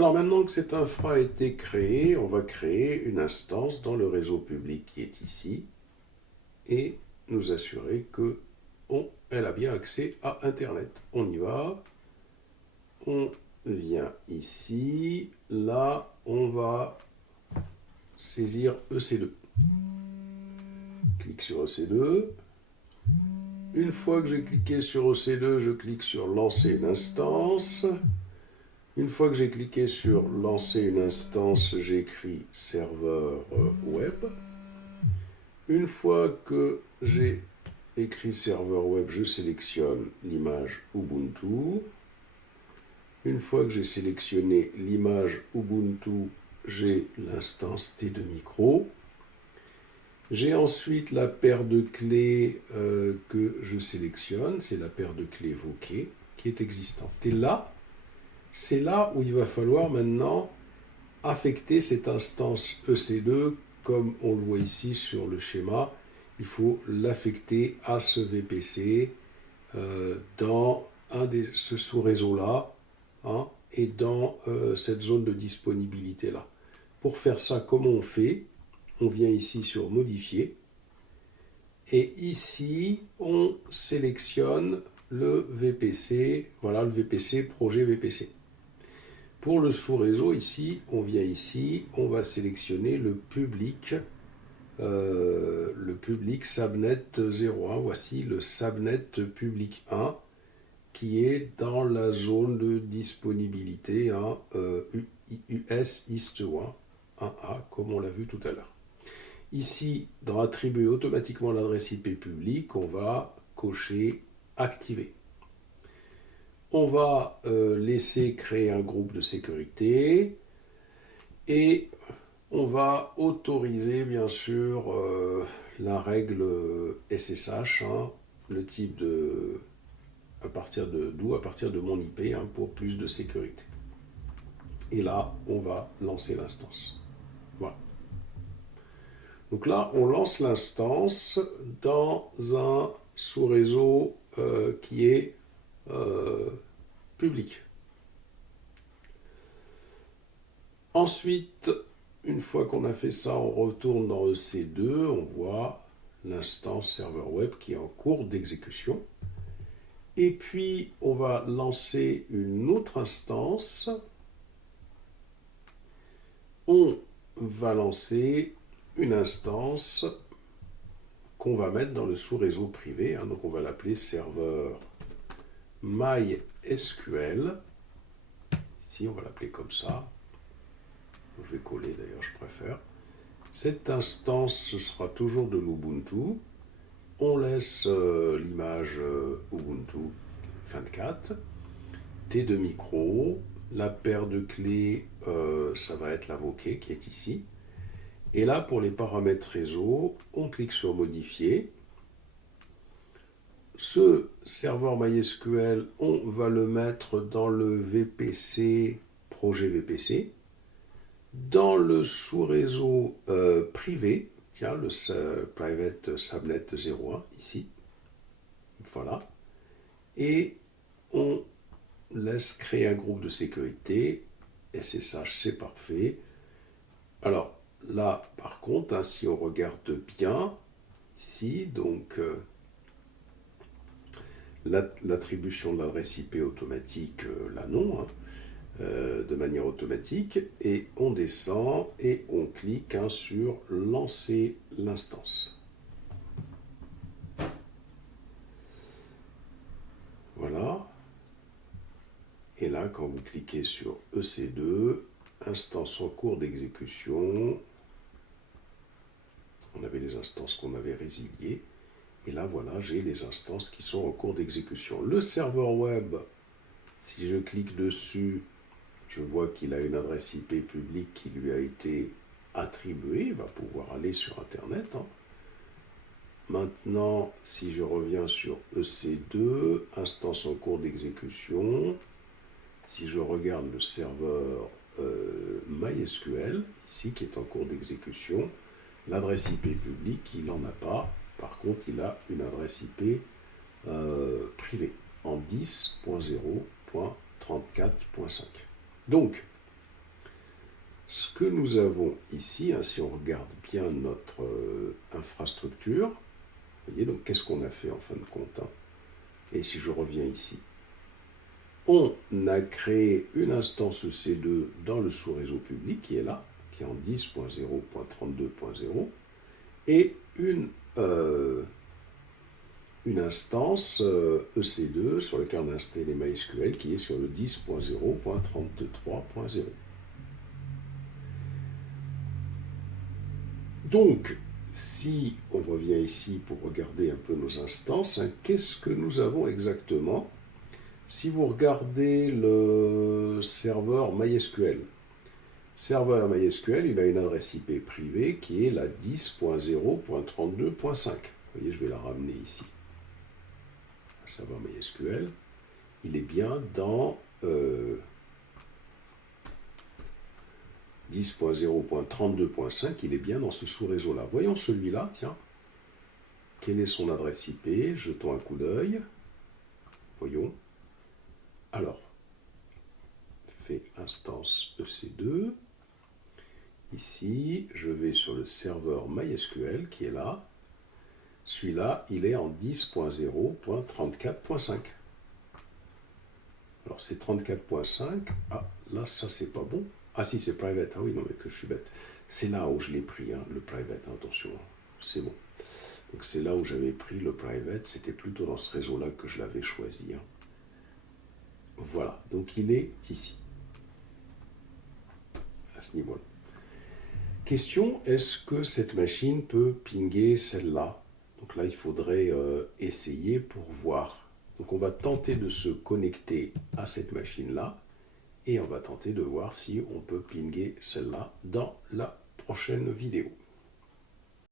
Alors maintenant que cette infra a été créée, on va créer une instance dans le réseau public qui est ici et nous assurer qu'elle a bien accès à Internet. On y va, on vient ici, là on va saisir EC2. Clique sur EC2. Une fois que j'ai cliqué sur EC2, je clique sur lancer une instance. Une fois que j'ai cliqué sur lancer une instance, j'écris serveur web. Une fois que j'ai écrit serveur web, je sélectionne l'image Ubuntu. Une fois que j'ai sélectionné l'image Ubuntu, j'ai l'instance T2 Micro. J'ai ensuite la paire de clés que je sélectionne, c'est la paire de clés Voquet qui est existante. Et là, c'est là où il va falloir maintenant affecter cette instance EC2 comme on le voit ici sur le schéma. Il faut l'affecter à ce VPC dans ce sous-réseau-là et dans cette zone de disponibilité-là. Pour faire ça, comment on fait? On vient ici sur modifier et ici on sélectionne le VPC, voilà le VPC, projet VPC. Pour le sous-réseau ici, on vient ici, on va sélectionner le public Subnet 01. Voici le Subnet public 1 qui est dans la zone de disponibilité US East 1A, comme on l'a vu tout à l'heure. Ici, dans attribuer automatiquement l'adresse IP publique, on va cocher activer. On va laisser créer un groupe de sécurité et on va autoriser bien sûr la règle SSH, le type de à partir de mon IP pour plus de sécurité. Et là, on va lancer l'instance. Voilà. Donc là, on lance l'instance dans un sous-réseau qui est public. Ensuite, une fois qu'on a fait ça, on retourne dans EC2, on voit l'instance serveur web qui est en cours d'exécution. Et puis, on va lancer une autre instance. On va lancer une instance qu'on va mettre dans le sous-réseau privé. Donc, on va l'appeler serveur MySQL. Ici, on va l'appeler comme ça. Je vais coller d'ailleurs, je préfère. Cette instance, ce sera toujours de l'Ubuntu. On laisse l'image Ubuntu 24, T2 Micro, la paire de clés, ça va être la Voquet qui est ici. Et là, pour les paramètres réseau, on clique sur modifier. Ce serveur MySQL, on va le mettre dans le VPC, projet VPC. Dans le sous-réseau privé, tiens, le Private Subnet 01, ici. Voilà. Et on laisse créer un groupe de sécurité. SSH, c'est parfait. Alors, là, par contre, si on regarde bien, ici, donc, l'attribution de l'adresse IP automatique, là non, de manière automatique, et on descend et on clique sur lancer l'instance. Voilà. Et là, quand vous cliquez sur EC2, instance en cours d'exécution, on avait les instances qu'on avait résiliées, et là, voilà, j'ai les instances qui sont en cours d'exécution. Le serveur web, si je clique dessus, je vois qu'il a une adresse IP publique qui lui a été attribuée. Il va pouvoir aller sur Internet. Maintenant, si je reviens sur EC2, instance en cours d'exécution, si je regarde le serveur MySQL, ici, qui est en cours d'exécution, l'adresse IP publique, il n'en a pas. Par contre, il a une adresse IP privée en 10.0.34.5. Donc, ce que nous avons ici, hein, si on regarde bien notre infrastructure, vous voyez, donc qu'est-ce qu'on a fait en fin de compte, hein. Et si je reviens ici, on a créé une instance EC2 dans le sous-réseau public qui est là, qui est en 10.0.32.0, et une instance EC2 sur laquelle on a installé MySQL qui est sur le 10.0.33.0. Donc, si on revient ici pour regarder un peu nos instances, hein, qu'est-ce que nous avons exactement? Si vous regardez le serveur MySQL, il a une adresse IP privée qui est la 10.0.32.5. Vous voyez, je vais la ramener ici. Le serveur MySQL, il est bien dans 10.0.32.5, il est bien dans ce sous-réseau-là. Voyons celui-là, tiens. Quelle est son adresse IP? Jetons un coup d'œil. Voyons. Alors, fait instance EC2. Ici, je vais sur le serveur MySQL qui est là. Celui-là, il est en 10.0.34.5. Alors, c'est 34.5. Ah, là, ça, c'est pas bon. Ah, si, c'est private. Ah oui, non, mais que je suis bête. C'est là où je l'ai pris, hein, le private. Attention, c'est bon. Donc, c'est là où j'avais pris le private. C'était plutôt dans ce réseau-là que je l'avais choisi, hein. Voilà. Donc, il est ici. À ce niveau-là. Question, est-ce que cette machine peut pinguer celle-là? Donc là, il faudrait essayer pour voir. Donc on va tenter de se connecter à cette machine-là et on va tenter de voir si on peut pinguer celle-là dans la prochaine vidéo.